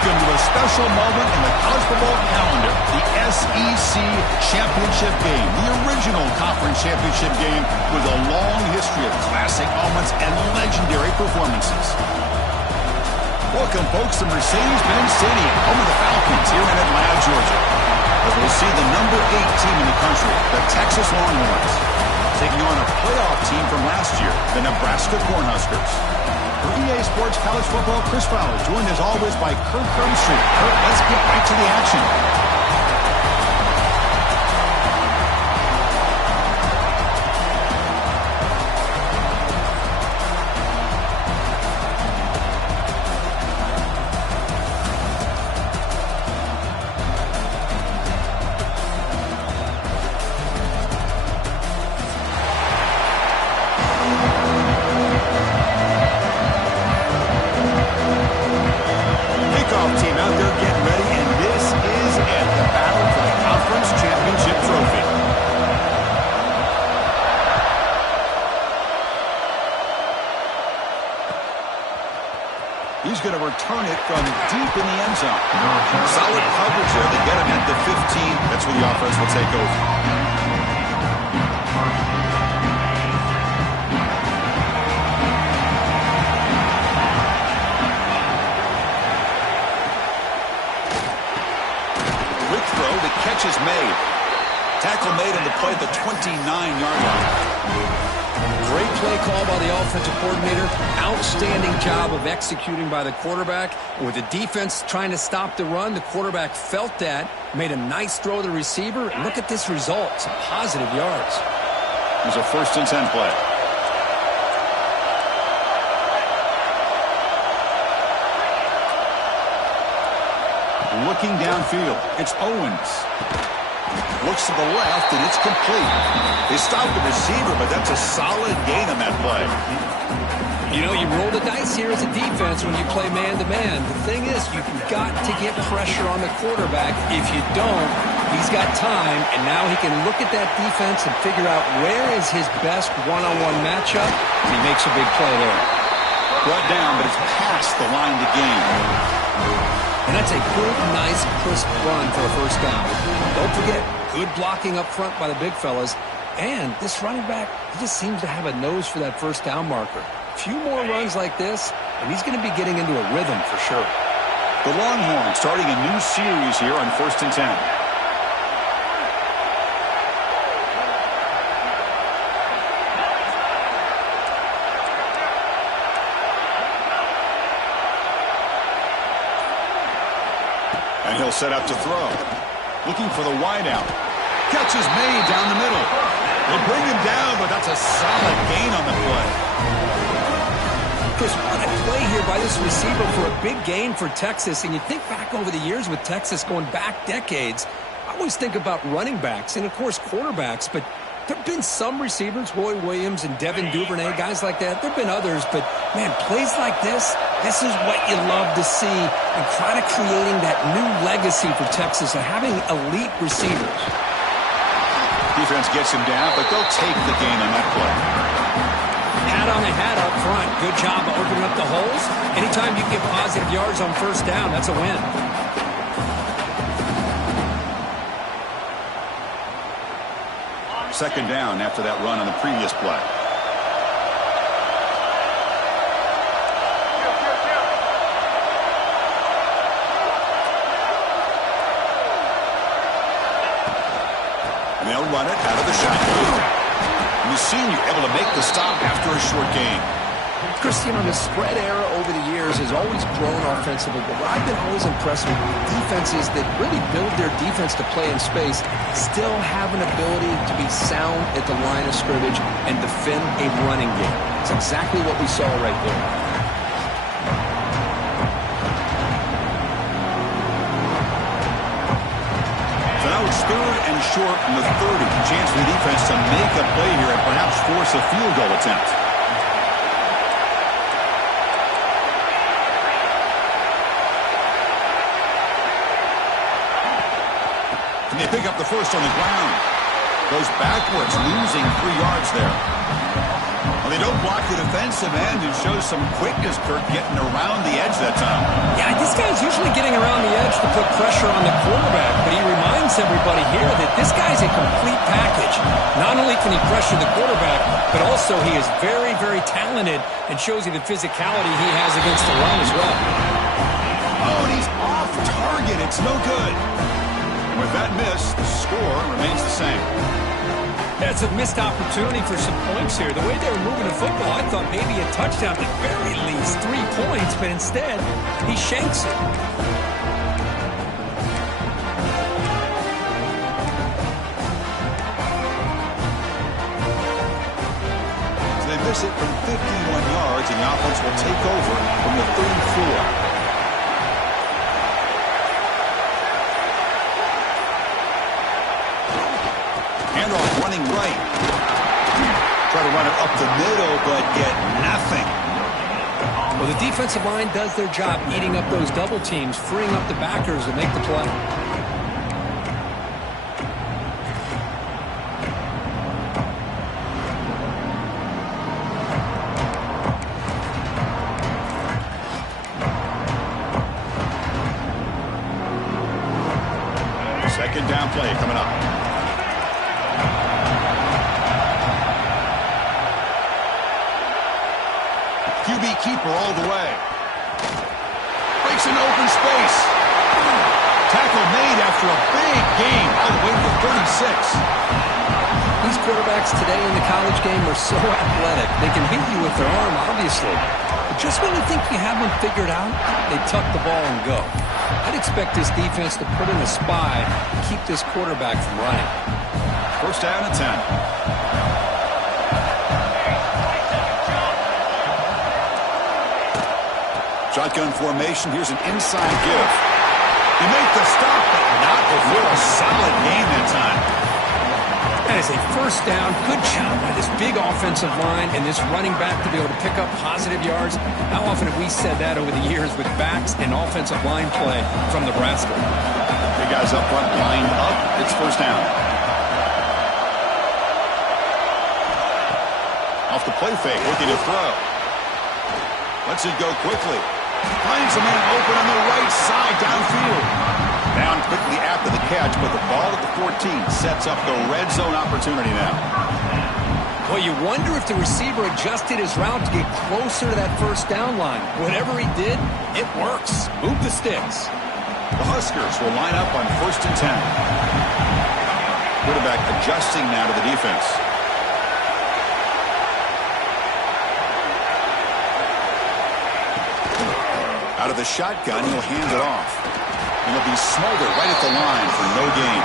Welcome to a special moment in the college football calendar, the SEC Championship game, the original conference championship game with a long history of classic moments and legendary performances. Welcome, folks, to Mercedes-Benz Stadium, home of the Falcons here in Atlanta, Georgia. As we'll see the number 8 team in the country, the Texas Longhorns, taking on a playoff team from last year, the Nebraska Cornhuskers. For EA Sports College Football, Chris Fowler, joined as always by Kirk Cumstreet. Kirk, let's get right to the action. He's going to return it from deep in the end zone. Solid coverage there. They get him at the 15. That's where the offense will take over. Quick throw. The catch is made. Tackle made on the play at the 29-yard line. Great play call by the offensive coordinator. Outstanding job of executing by the quarterback. With the defense trying to stop the run, the quarterback felt that, made a nice throw to the receiver. And look at this result. Some positive yards. There's a 1st and 10 play. Looking downfield, it's Owens. Looks to the left, and it's complete. They stopped the receiver, but that's a solid gain on that play. You know, you roll the dice here as a defense when you play man-to-man. The thing is, you've got to get pressure on the quarterback. If you don't, he's got time, and now he can look at that defense and figure out where is his best one-on-one matchup, and he makes a big play there. Brought down, but it's past the line to gain. And that's a good, nice, crisp run for a first down. Don't forget, good blocking up front by the big fellas. And this running back, he just seems to have a nose for that first down marker. A few more runs like this, and he's going to be getting into a rhythm for sure. The Longhorns starting a new series here on 1st and 10. And he'll set up to throw. Looking for the wideout. Catch is made down the middle. They bring him down, but that's a solid gain on the play. Chris, what a play here by this receiver for a big gain for Texas. And you think back over the years with Texas going back decades, I always think about running backs and, of course, quarterbacks. But there have been some receivers, Roy Williams and Devin Duvernay, guys like that. There have been others, but, man, plays like this is what you love to see, and kind of creating that new legacy for Texas of having elite receivers. Defense gets him down, but they'll take the gain on that play. Hat on the hat up front. Good job of opening up the holes. Anytime you get positive yards on first down, that's a win. Second down after that run on the previous play. And they'll run it out of the shotgun. And the senior able to make the stop after a short gain. Chris, you know, the spread era over the years has always grown offensively, but what I've been always impressed with defenses that really build their defense to play in space still have an ability to be sound at the line of scrimmage and defend a running game. It's exactly what we saw right there. So now it's 3rd and short from the 30. Chance for the defense to make a play here and perhaps force a field goal attempt. They pick up the first on the ground. Goes backwards, losing 3 yards there. Well, they don't block the defensive end and shows some quickness, Kirk, getting around the edge that time. Yeah, this guy's usually getting to put pressure on the quarterback, but he reminds everybody here that this guy's a complete package. Not only can he pressure the quarterback, but also he is very, very talented and shows you the physicality he has against the run as well. Oh, and he's off target. It's no good. And with that miss, the score remains the same. That's a missed opportunity for some points here. The way they were moving the football, I thought maybe a touchdown, at very least 3 points, but instead, he shanks it. So they miss it from 51 yards, and the offense will take over from the 34. Handoff running right. Try to run it up the middle, but get nothing. Well, the defensive line does their job eating up those double teams, freeing up the backers to make the play. Second down play coming up. QB keeper all the way. Breaks into open space. Tackle made after a big gain all the way to the 36. These quarterbacks today in the college game are so athletic. They can hit you with their arm, obviously. But just when you think you have them figured out, they tuck the ball and go. I'd expect this defense to put in a spy and keep this quarterback from running. First down and 10. Shotgun formation. Here's an inside give. He made the stop, but not before a solid gain that time. That is a first down. Good job by this big offensive line and this running back to be able to pick up positive yards. How often have we said that over the years with backs and offensive line play from Nebraska? Big guys up front, lined up. It's first down. Off the play fake, looking to throw. Lets it go quickly. Finds a man open on the right side downfield. Down quickly after the catch, but the ball at the 14 sets up the red zone opportunity now. Well, you wonder if the receiver adjusted his route to get closer to that first down line. Whatever he did, it works. Move the sticks. The Huskers will line up on first and 10. Quarterback adjusting now to the defense. Out of the shotgun, he'll hand it off. And he'll be smothered right at the line for no gain.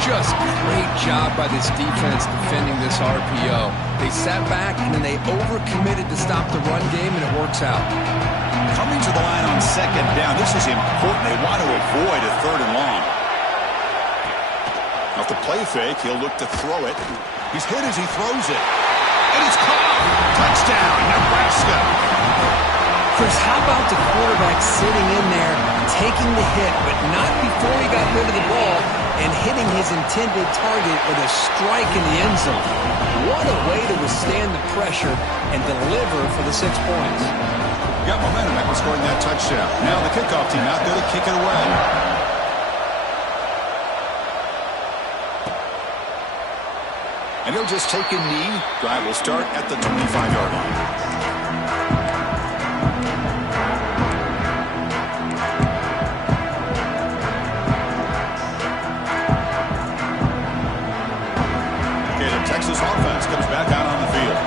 Just great job by this defense defending this RPO. They sat back and then they overcommitted to stop the run game, and it works out. Coming to the line on second down, this is important. They want to avoid a third and long. Off the play fake, he'll look to throw it. He's hit as he throws it. And it's caught. Touchdown, Nebraska. Chris, how about the quarterback sitting in there, taking the hit, but not before he got rid of the ball and hitting his intended target with a strike in the end zone? What a way to withstand the pressure and deliver for the 6 points. Got momentum after scoring that touchdown. Now the kickoff team out there to kick it away. And he'll just take a knee. Drive will start at the 25-yard line. Texas offense comes back out on the field.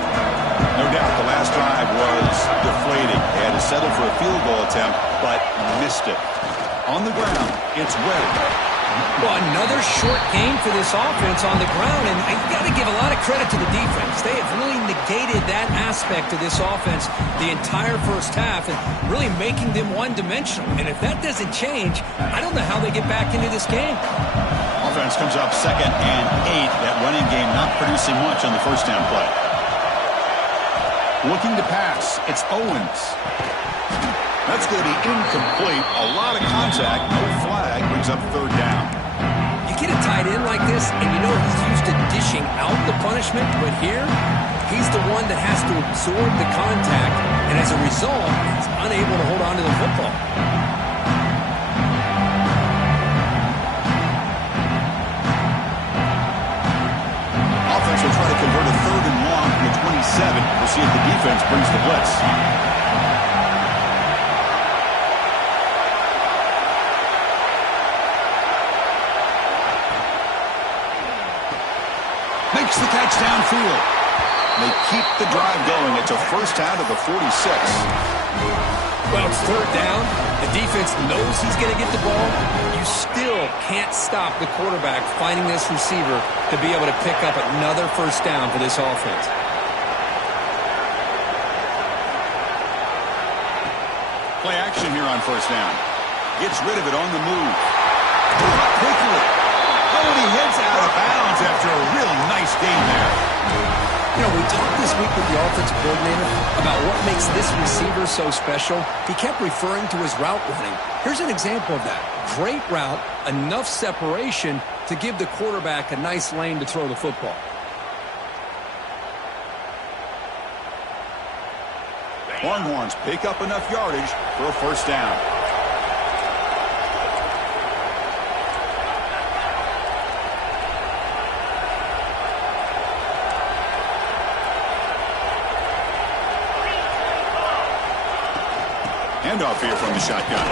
No doubt the last drive was deflating. They had to settle for a field goal attempt, but missed it. On the ground, it's Webb. Well, another short game for this offense on the ground, and you got to give a lot of credit to the defense. They have really negated that aspect of this offense the entire first half and really making them one-dimensional. And if that doesn't change, I don't know how they get back into this game. Offense comes up second and 8. That running game not producing much on the first down play. Looking to pass. It's Owens. That's going to be incomplete. A lot of contact. No flag. Brings up third down. You get a tight end like this, and you know he's used to dishing out the punishment, but here, he's the one that has to absorb the contact, and as a result, he's unable to hold on to the football. We'll see if the defense brings the blitz. Makes the catch downfield. They keep the drive going. It's a first down to the 46. Well, it's third down. The defense knows he's going to get the ball. You still can't stop the quarterback finding this receiver to be able to pick up another first down for this offense. Play action here on first down. Gets rid of it on the move. Caught quickly. Oh, and he heads out of bounds after a real nice game there. You know, we talked this week with the offensive coordinator about what makes this receiver so special. He kept referring to his route running. Here's an example of that. Great route, enough separation to give the quarterback a nice lane to throw the football. Longhorns pick up enough yardage for a first down. Handoff here from the shotgun.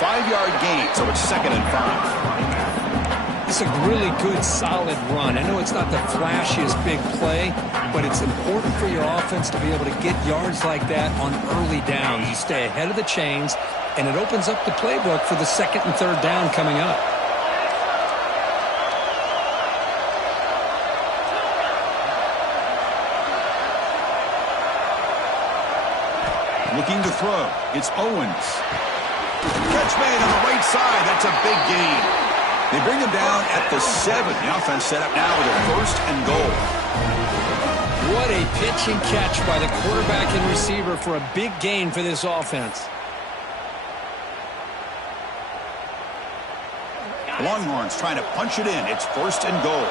5-yard gain, so it's 2nd and 5. It's a really good, solid run. I know it's not the flashiest big play, but it's important for your offense to be able to get yards like that on early downs. You stay ahead of the chains, and it opens up the playbook for the 2nd and 3rd down coming up. Looking to throw. It's Owens. Catch made on the right side. That's a big gain. They bring him down at the 7. The offense set up now with a 1st and goal. What a pitch and catch by the quarterback and receiver for a big gain for this offense. Longhorns trying to punch it in. It's 1st and goal.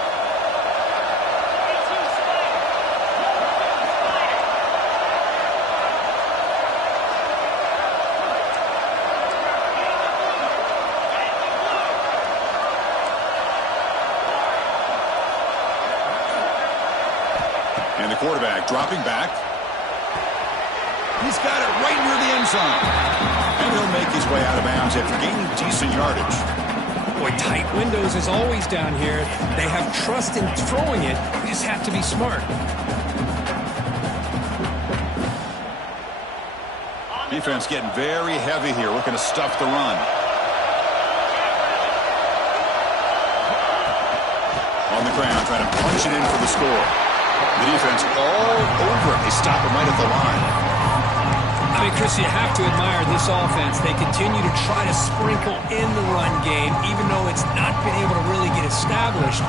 And the quarterback dropping back. He's got it right near the end zone. And he'll make his way out of bounds after gaining decent yardage. Boy, tight windows is always down here. They have trust in throwing it. You just have to be smart. Defense getting very heavy here, looking to stuff the run. On the ground, trying to punch it in for the score. The defense all over it. They stop him right at the line. I mean, Chris, you have to admire this offense. They continue to try to sprinkle in the run game, even though it's not been able to really get established.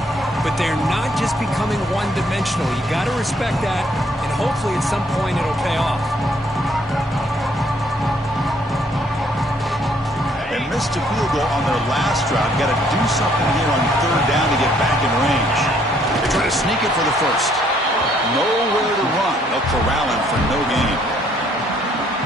But they're not just becoming one-dimensional. You got to respect that, and hopefully at some point it'll pay off. They missed a field goal on their last drive. Got to do something here on 3rd down to get back in range. They try to sneak it for the 1st. Nowhere to run. They'll corral him for no gain.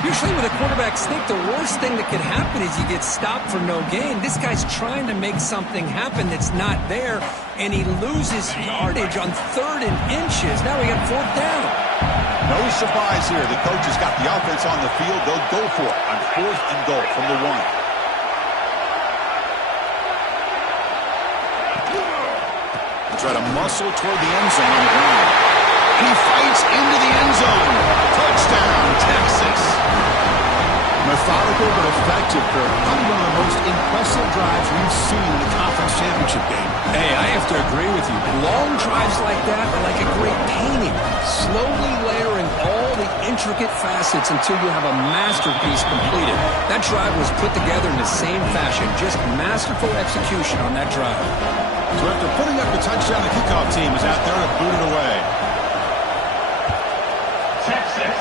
Usually with a quarterback sneak, the worst thing that could happen is you get stopped for no gain. This guy's trying to make something happen that's not there, and he loses yardage on 3rd and inches. Now we got 4th down. No surprise here. The coach has got the offense on the field. They'll go for it on 4th and goal from the 1. Try to muscle toward the end zone on the ground. And he fights into the end zone. Touchdown, Texas. Methodical but effective, Kirk. Probably one of the most impressive drives we've seen in the conference championship game. Hey, I have to agree with you. Long drives like that are like a great painting. Slowly layering all the intricate facets until you have a masterpiece completed. That drive was put together in the same fashion. Just masterful execution on that drive. So after putting up the touchdown, the kickoff team is out there to boot it away. Texas.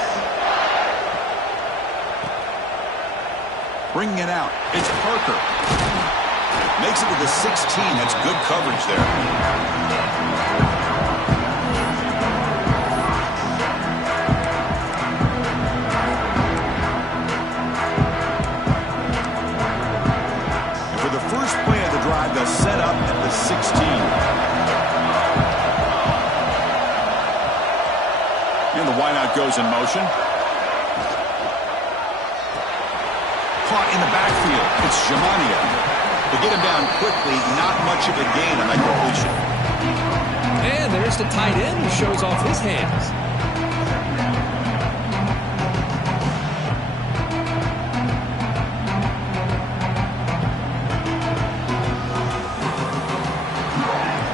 Bringing it out. It's Parker. Makes it to the 16. That's good coverage there. First play of the drive, they'll set up at the 16. And the wideout goes in motion. Caught in the backfield. It's Jamania. They get him down quickly. Not much of a gain on that completion. And there's the tight end who shows off his hands.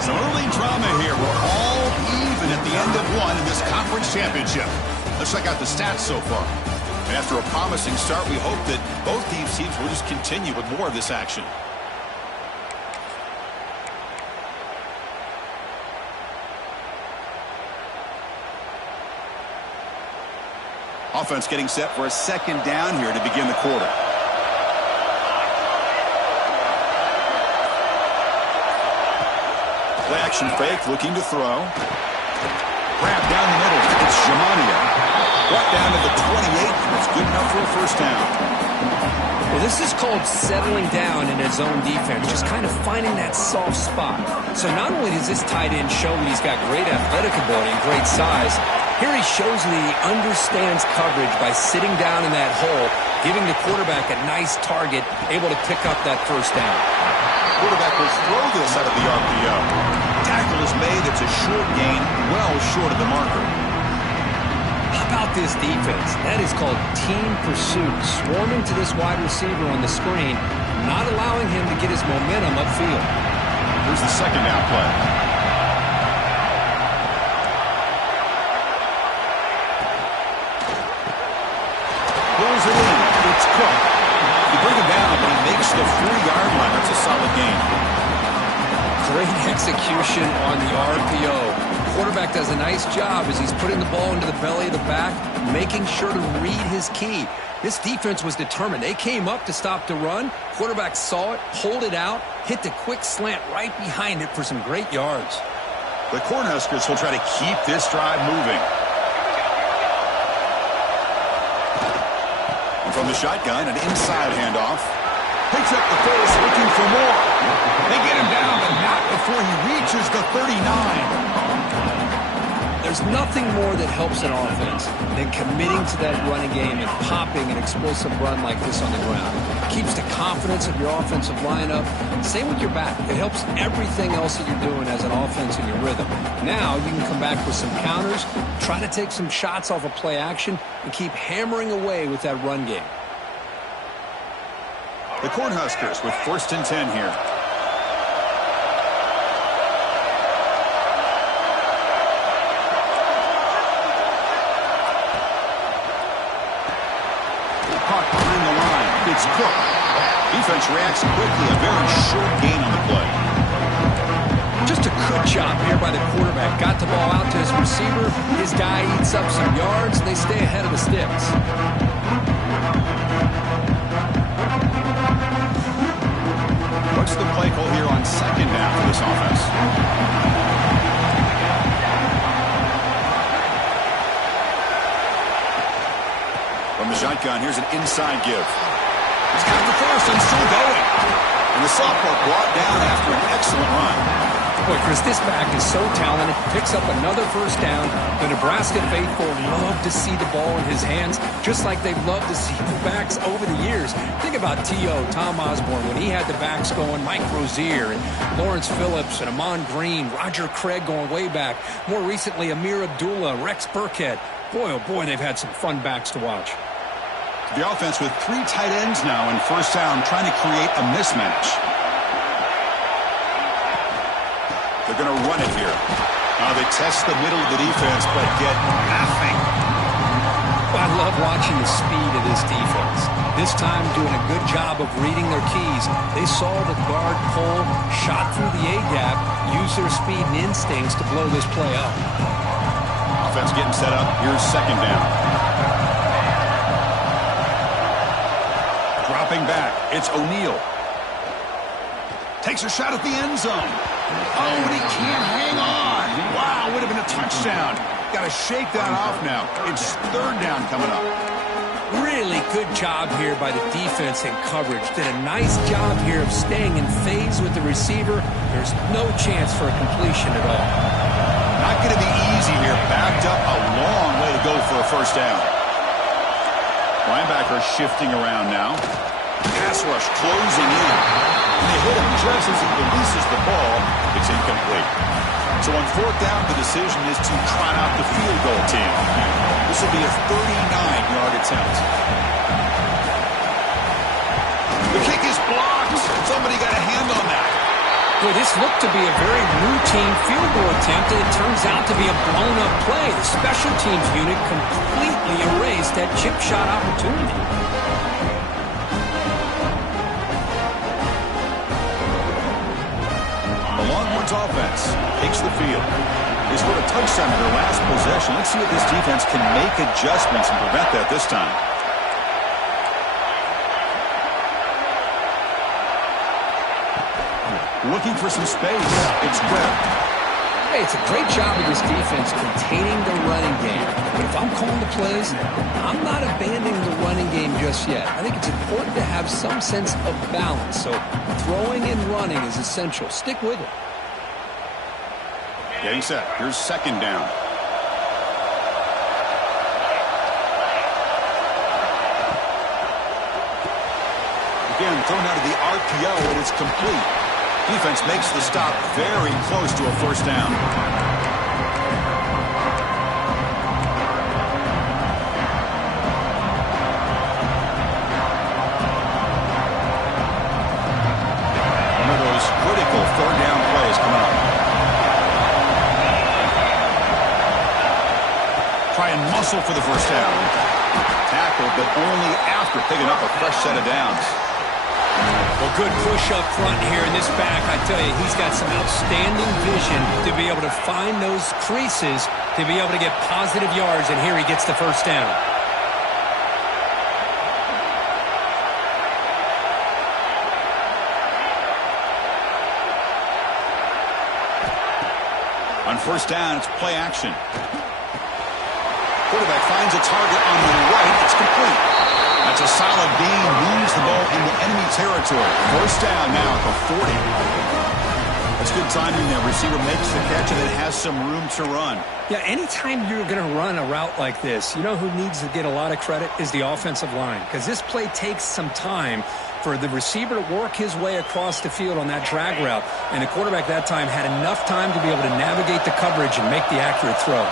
Some early drama here. We're all even at the end of one in this conference championship. Let's check out the stats so far. And after a promising start, we hope that both these teams will just continue with more of this action. Offense getting set for a second down here to begin the quarter. Play action fake, looking to throw. Grab down the middle. It's Jamania. Brought down to the 28. That's good enough for a first down. Well, this is called settling down in his own defense, just kind of finding that soft spot. So not only does this tight end show that he's got great athletic ability and great size, here he shows that he understands coverage by sitting down in that hole, giving the quarterback a nice target, able to pick up that first down. Quarterback will throw this out of the RPO. Tackle is made. It's a short gain, well short of the marker. How about this defense? That is called team pursuit. Swarming to this wide receiver on the screen, not allowing him to get his momentum upfield. Here's the second down play. Pulls it in. It's Cook. You bring him down, but he makes the 3-yard line. That's a solid gain. Great execution on the RPO. Quarterback does a nice job as he's putting the ball into the belly of the back, making sure to read his key. This defense was determined. They came up to stop the run. Quarterback saw it, pulled it out, hit the quick slant right behind it for some great yards. The Cornhuskers will try to keep this drive moving. And from the shotgun, an inside handoff. Picks up the first, looking for more. They get him down, but not before he reaches the 39. There's nothing more that helps an offense than committing to that running game and popping an explosive run like this on the ground. It keeps the confidence of your offensive lineup. Same with your back. It helps everything else that you're doing as an offense in your rhythm. Now you can come back with some counters, try to take some shots off of play action, and keep hammering away with that run game. The Cornhuskers with 1st and 10 here. Caught behind the line. It's Cook. Defense reacts quickly. A very short gain on the play. Just a good job here by the quarterback. Got the ball out to his receiver. His guy eats up some yards, and they stay ahead of the sticks. What's the play call here on second down for this offense? From the shotgun, here's an inside give. He's got the first and still going. And the sophomore brought down after an excellent run. Boy, Chris, this back is so talented. Picks up another first down. The Nebraska faithful love to see the ball in his hands, just like they've loved to see the backs over the years. Think about T.O., Tom Osborne, when he had the backs going, Mike Rozier and Lawrence Phillips and Amon Green, Roger Craig going way back. More recently, Amir Abdullah, Rex Burkhead. Boy, oh boy, they've had some fun backs to watch. The offense with 3 tight ends now in first down, trying to create a mismatch. They're going to run it here. Now they test the middle of the defense, but get nothing. I love watching the speed of this defense. This time doing a good job of reading their keys. They saw the guard pull, shot through the A-gap, use their speed and instincts to blow this play up. Offense getting set up. Here's second down. Dropping back. It's O'Neal. Takes a shot at the end zone. Oh, and he can't hang on. Wow, would have been a touchdown. Got to shake that off now. It's third down coming up. Really good job here by the defense in coverage. Did a nice job here of staying in phase with the receiver. There's no chance for a completion at all. Not going to be easy here. Backed up a long way to go for a first down. Linebacker shifting around now. Pass rush closing in. And they hit him just as he releases the ball. It's incomplete. So on fourth down, the decision is to trot out the field goal team. This will be a 39-yard attempt. The kick is blocked. Somebody got a hand on that. Boy, this looked to be a very routine field goal attempt, and it turns out to be a blown-up play. The special teams unit completely erased that chip shot opportunity. The Longhorns offense takes the field. They scored a touchdown in their last possession. Let's see if this defense can make adjustments and prevent that this time. Looking for some space. It's Webb. Hey, it's a great job of this defense containing the running game. But if I'm calling the plays, I'm not abandoning the running game just yet. I think it's important to have some sense of balance. So throwing and running is essential. Stick with it. Getting set. Here's second down. Again, thrown out of the RPO, and it's complete. Defense makes the stop very close to a first down. One of those critical third down plays coming up. Try and muscle for the first down. Tackle, but only after picking up a fresh set of downs. Well, good push up front here in this back. I tell you, he's got some outstanding vision to be able to find those creases, to be able to get positive yards, and here he gets the first down. On first down, it's play action. Quarterback finds a target on the right. It's complete. That's a solid gain. Moves the ball into enemy territory. First down now at the 40. That's good timing there. Receiver makes the catch and it has some room to run. Yeah, anytime you're going to run a route like this, you know who needs to get a lot of credit is the offensive line. Because this play takes some time for the receiver to work his way across the field on that drag route. And the quarterback that time had enough time to be able to navigate the coverage and make the accurate throw.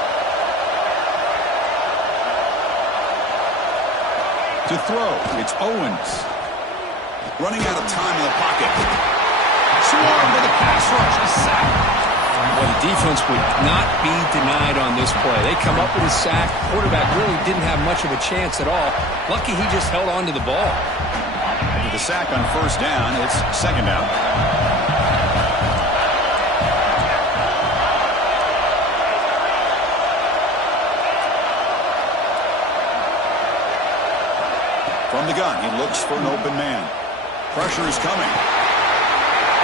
To throw, it's Owens. Running out of time in the pocket. Swarmed with a pass rush. A sack. Well, the defense would not be denied on this play. They come up with a sack. Quarterback really didn't have much of a chance at all. Lucky he just held on to the ball. With the sack on first down, it's second down. From the gun, he looks for an open man. Pressure is coming.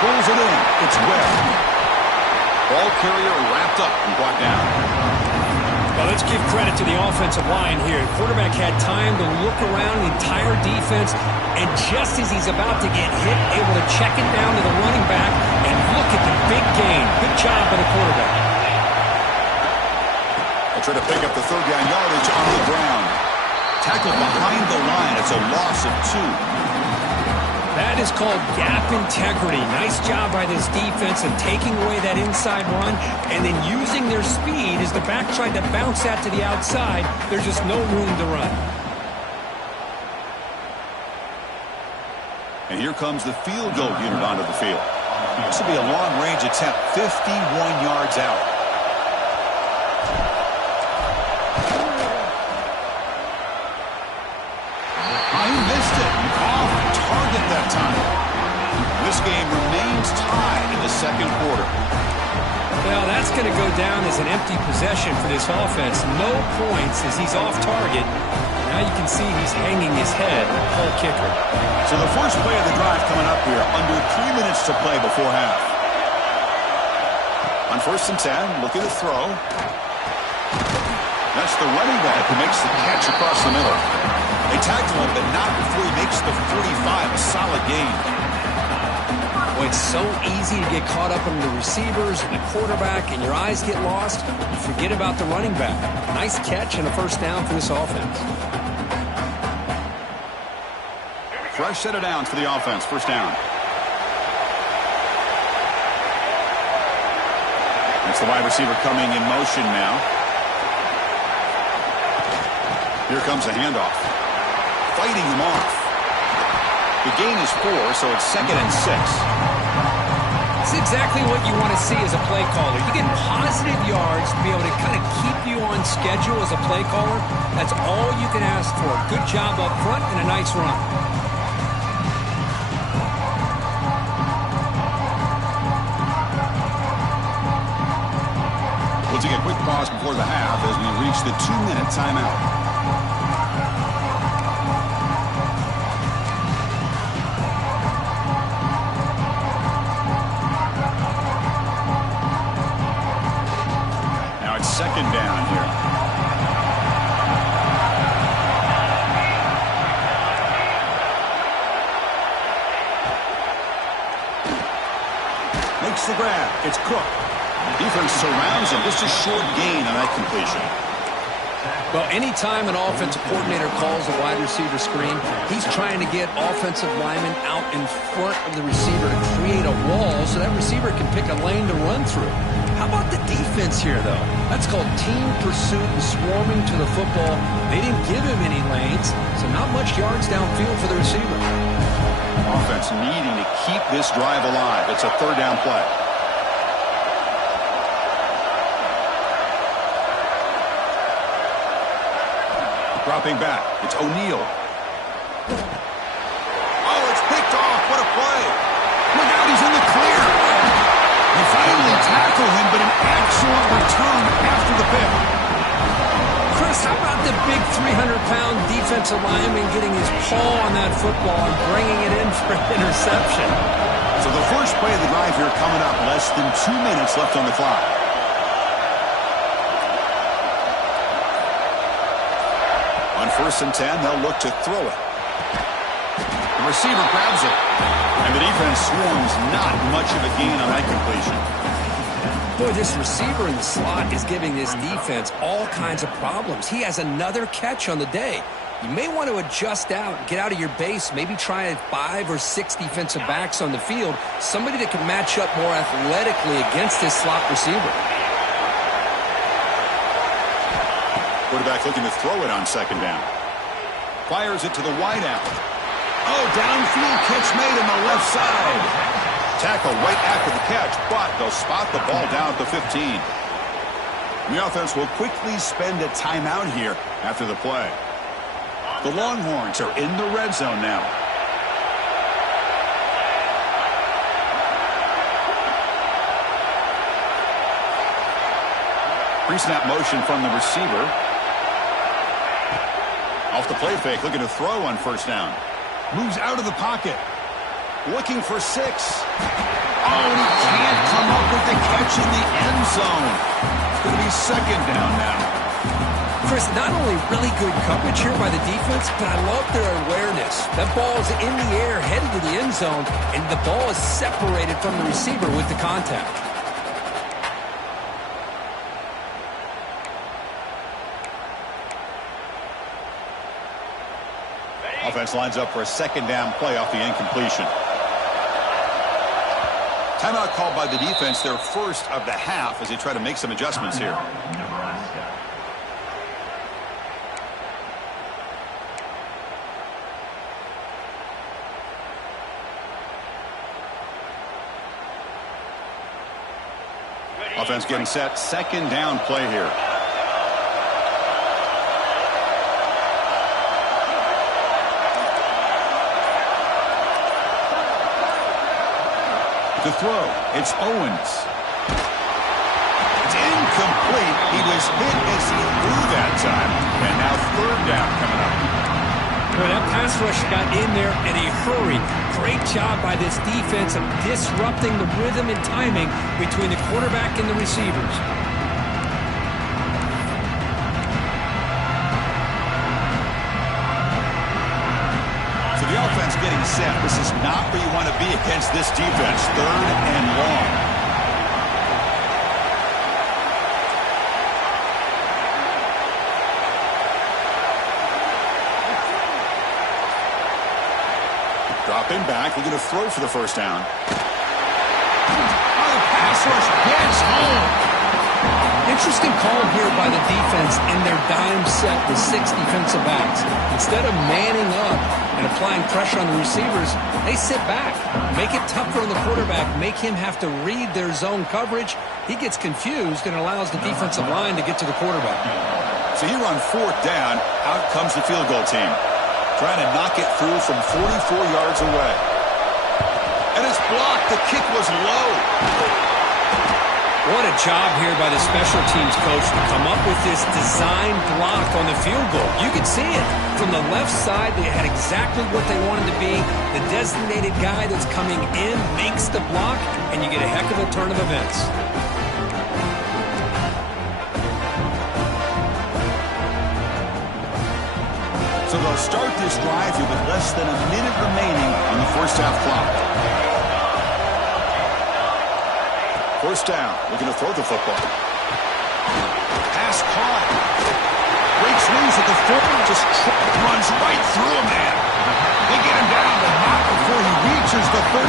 Pulls it in. It's Webb. Ball carrier wrapped up and brought down. Well, let's give credit to the offensive line here. The quarterback had time to look around the entire defense, and just as he's about to get hit, able to check it down to the running back, and look at the big gain. Good job by the quarterback. They try to pick up the third down yardage on the ground. Tackled behind the line. It's a loss of 2. That is called gap integrity. Nice job by this defense of taking away that inside run and then using their speed as the back tried to bounce that to the outside. There's just no room to run. And here comes the field goal unit onto the field. This will be a long-range attempt, 51 yards out. This game remains tied in the second quarter. Well, that's going to go down as an empty possession for this offense. No points as he's off target. Now you can see he's hanging his head, Paul kicker. So the first play of the drive coming up here, under 3 minutes to play before half. On first and 10, look at the throw. That's the running back who makes the catch across the middle. They tackle him, but not before he makes the 45, a solid gain. Well, it's so easy to get caught up in the receivers and the quarterback, and your eyes get lost. You forget about the running back. Nice catch and a first down for this offense. Fresh set of downs for the offense. First down. It's the wide receiver coming in motion now. Here comes a handoff. Fighting him off. The gain is 4, so it's 2nd and 6. It's exactly what you want to see as a play caller. You get positive yards to be able to kind of keep you on schedule as a play caller. That's all you can ask for. Good job up front and a nice run. We'll take a quick pause before the half as we reach the 2-minute timeout. Second down here. Makes the grab. It's Cook. Defense surrounds him. Just a short gain on that completion. Well, anytime an offensive coordinator calls a wide receiver screen, he's trying to get offensive linemen out in front of the receiver to create a wall so that receiver can pick a lane to run through. How about the defense here, though? That's called team pursuit and swarming to the football. They didn't give him any lanes, so not much yards downfield for the receiver. Offense needing to keep this drive alive. It's a third down play. Dropping back. It's O'Neal. Oh, it's picked off. What a play. Look out, he's in the clear. They finally tackle him, but an excellent return after the pick. Chris, how about the big 300-pound defensive lineman getting his paw on that football and bringing it in for an interception? So the first play of the drive here coming up. Less than 2 minutes left on the clock. On 1st and 10, they'll look to throw it. The receiver grabs it. And the defense swarms. Not much of a gain on that completion. Boy, this receiver in the slot is giving this defense all kinds of problems. He has another catch on the day. You may want to adjust out, get out of your base, maybe try 5 or 6 defensive backs on the field, somebody that can match up more athletically against this slot receiver. Quarterback looking to throw it on 2nd down. Fires it to the wideout. Oh, downfield catch made on the left side. Tackle right after the catch, but they'll spot the ball down at the 15. The offense will quickly spend a timeout here after the play. The Longhorns are in the red zone now. Pre-snap motion from the receiver. Off the play fake, looking to throw on 1st down. Moves out of the pocket. Looking for 6. Oh, and he can't come up with the catch in the end zone. It's going to be 2nd down now. Chris, not only really good coverage here by the defense, but I love their awareness. That ball is in the air, headed to the end zone, and the ball is separated from the receiver with the contact. Offense lines up for a 2nd down play off the incompletion. Timeout called by the defense, their first of the half, as they try to make some adjustments here. Nebraska. Offense getting set. 2nd down play here. To throw, it's Owens. It's incomplete. He was hit as he threw that time. And now 3rd down coming up. Well, that pass rush got in there in a hurry. Great job by this defense of disrupting the rhythm and timing between the quarterback and the receivers. So the offense getting set. This is not where you want to be against this defense. 3rd and long. Dropping back, we're going to throw for the first down. Oh, the pass rush gets home. Interesting call here by the defense in their dime set with 6 defensive backs. Instead of manning up and applying pressure on the receivers, they sit back, make it tougher on the quarterback, make him have to read their zone coverage. He gets confused and allows the defensive line to get to the quarterback. So here on 4th down, out comes the field goal team. Trying to knock it through from 44 yards away. And it's blocked. The kick was low. What a job here by the special teams coach to come up with this design block on the field goal. You could see it. From the left side, they had exactly what they wanted to be. The designated guy that's coming in makes the block, and you get a heck of a turn of events. So they'll start this drive here with less than a minute remaining on the first half clock. First down. We're going to throw the football. Pass caught. Breaks loose at the 4. Just runs right through a man. They get him down, but not before he reaches the 39.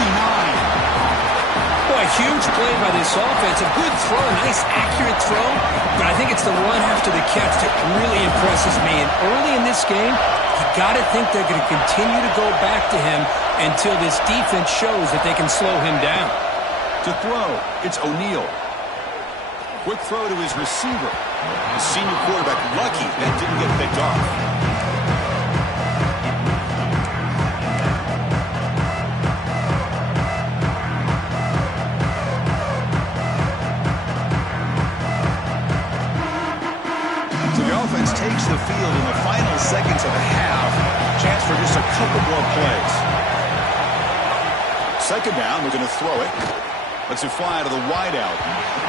Boy, huge play by this offense. A good throw, nice accurate throw. But I think it's the run after the catch that really impresses me. And early in this game, you got to think they're going to continue to go back to him until this defense shows that they can slow him down. To throw, it's O'Neal. Quick throw to his receiver. The senior quarterback lucky that didn't get picked off. So the offense takes the field in the final seconds of the half. Chance for just a couple more plays. Second down, we're going to throw it. Lets it fly to the wideout.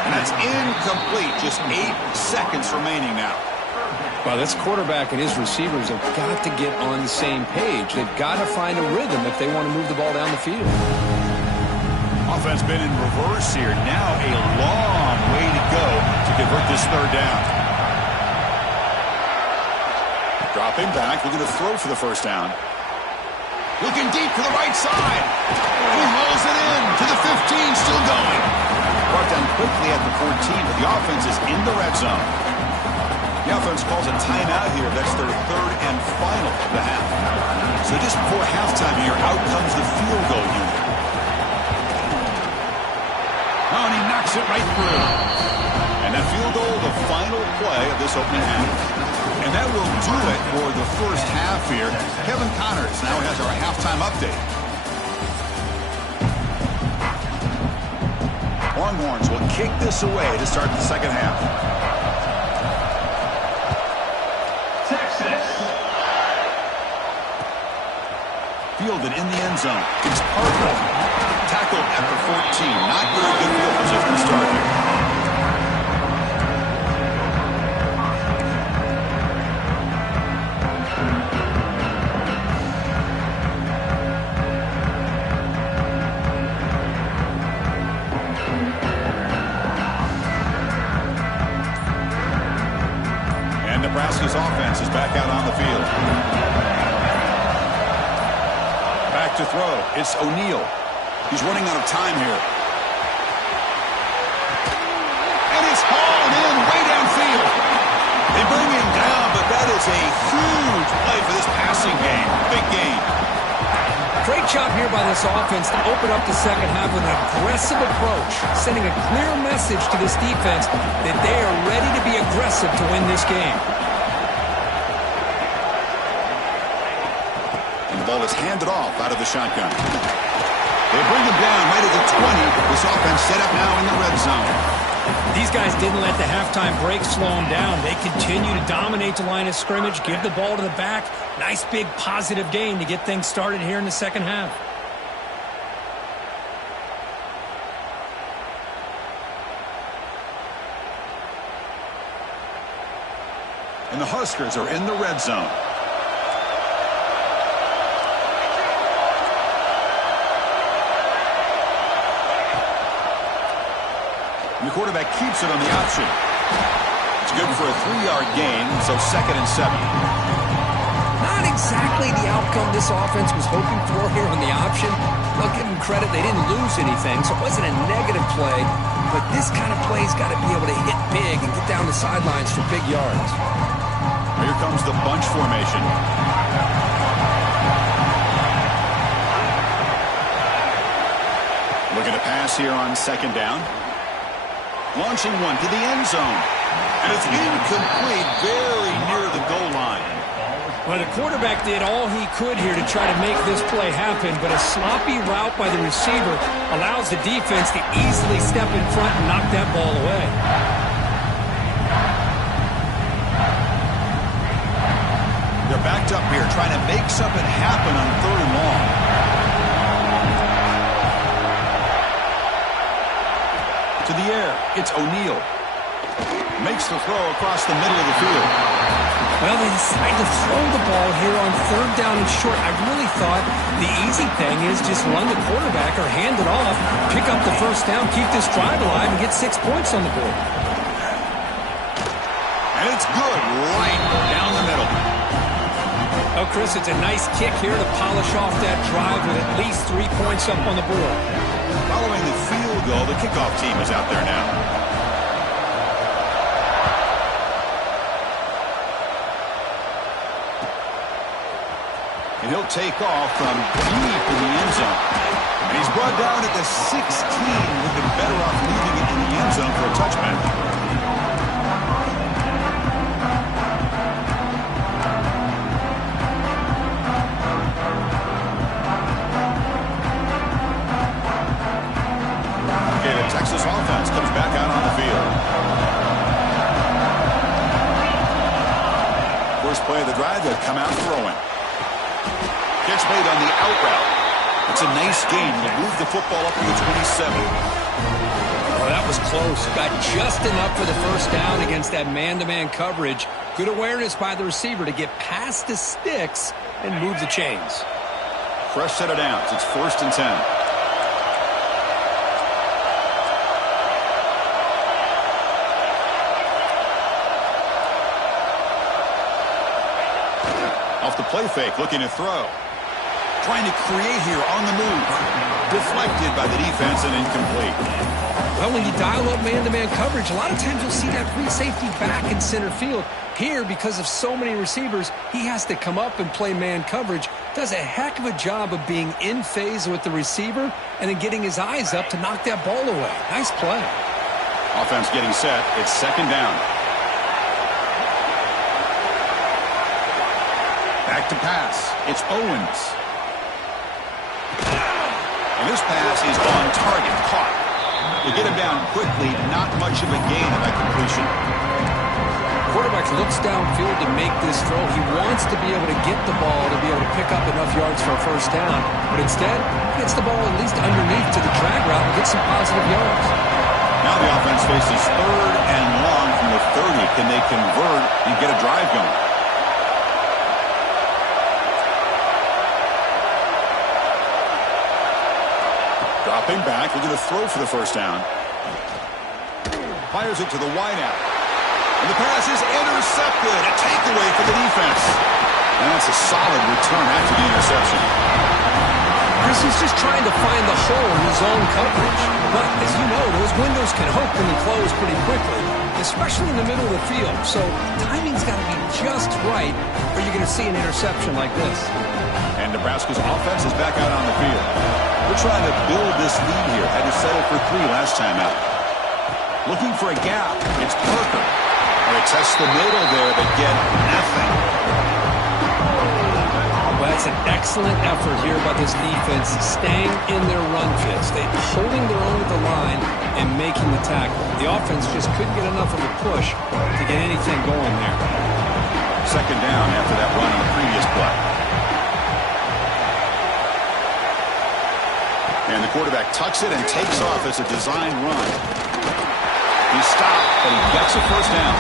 And that's incomplete. Just 8 seconds remaining now. Well, this quarterback and his receivers have got to get on the same page. They've got to find a rhythm if they want to move the ball down the field. Offense been in reverse here. Now a long way to go to convert this 3rd down. Dropping back. We're going to throw for the first down. Looking deep to the right side. He hauls it in to the 15, still going. Brought down quickly at the 14, but the offense is in the red zone. The offense calls a timeout here. That's their 3rd and final of the half. So just before halftime here, out comes the field goal unit. Oh, and he knocks it right through. And that field goal, the final play of this opening half. And that will do it for the first half here. Kevin Connors now has our halftime update. Longhorns will kick this away to start the second half. Texas. Fielded in the end zone. It's Parker. Tackled at the 14. Not very good field position to start here. Nebraska's offense is back out on the field. Back to throw. It's O'Neal. He's running out of time here. And it's hauled in way downfield. They bring him down, but that is a huge play for this passing game. Big game. Great job here by this offense to open up the second half with an aggressive approach, sending a clear message to this defense that they are ready to be aggressive to win this game. And the ball is handed off out of the shotgun. They bring him down right at the 20. This offense set up now in the red zone. These guys didn't let the halftime break slow them down. They continue to dominate the line of scrimmage, give the ball to the back. Nice big positive gain to get things started here in the second half. And the Huskers are in the red zone. The quarterback keeps it on the option. It's good for a 3-yard gain, so 2nd and 7. Not exactly the outcome this offense was hoping for here on the option. I'll give them credit. They didn't lose anything, so it wasn't a negative play. But this kind of play's got to be able to hit big and get down the sidelines for big yards. Here comes the bunch formation. Looking to pass here on 2nd down. Launching one to the end zone. And it's incomplete, very near the goal line. Well, the quarterback did all he could here to try to make this play happen, but a sloppy route by the receiver allows the defense to easily step in front and knock that ball away. They're backed up here trying to make something happen on 3rd and long. To the air, it's O'Neal. Makes the throw across the middle of the field. Well, they decided to throw the ball here on 3rd down and short. I really thought the easy thing is just run the quarterback or hand it off, pick up the 1st down, keep this drive alive, and get 6 points on the board. And it's good right down the middle. Oh, Chris, it's a nice kick here to polish off that drive with at least 3 points up on the board. Following the field goal, the kickoff team is out there now. And he'll take off from deep in the end zone. And he's brought down at the 16. Would have been better off leaving it in the end zone for a touchback. Okay, the Texas offense comes back out on the field. First play of the drive, they'll come out throwing. Catch made on the out route. It's a nice gain. Will move the football up to the 27. Oh, that was close. Got just enough for the 1st down against that man-to-man coverage. Good awareness by the receiver to get past the sticks and move the chains. Fresh set of downs. It's 1st and 10. Off the play fake, looking to throw. Trying to create here on the move. Deflected by the defense and incomplete. Well, when you dial up man-to-man coverage, a lot of times you'll see that free safety back in center field. Here, because of so many receivers, he has to come up and play man coverage. Does a heck of a job of being in phase with the receiver and then getting his eyes up to knock that ball away. Nice play. Offense getting set. It's 2nd down. Back to pass. It's Owens. And this pass is on target. Caught. They get him down quickly. Not much of a gain of that completion. Quarterback looks downfield to make this throw. He wants to be able to get the ball to be able to pick up enough yards for a 1st down. But instead, he gets the ball at least underneath to the drag route and gets some positive yards. Now the offense faces 3rd and long from the 30. Can they convert and get a drive going? Dropping back, looking to throw for the 1st down. Fires it to the wideout. And the pass is intercepted. A takeaway for the defense. And that's a solid return after the interception. Chris is just trying to find the hole in his own coverage. But as you know, those windows can open and close pretty quickly, especially in the middle of the field. So timing's got to be just right, or you're going to see an interception like this. And Nebraska's offense is back out on the field. We're trying to build this lead here. Had to settle for 3 last time out. Looking for a gap. It's Parker. And they test the middle there, but get nothing. Well, that's an excellent effort here by this defense, staying in their run fits. They're holding their own at the line and making the tackle. The offense just couldn't get enough of a push to get anything going there. 2nd down after that run on the previous play. And the quarterback tucks it and takes off as a design run. He stopped, but he gets a 1st down.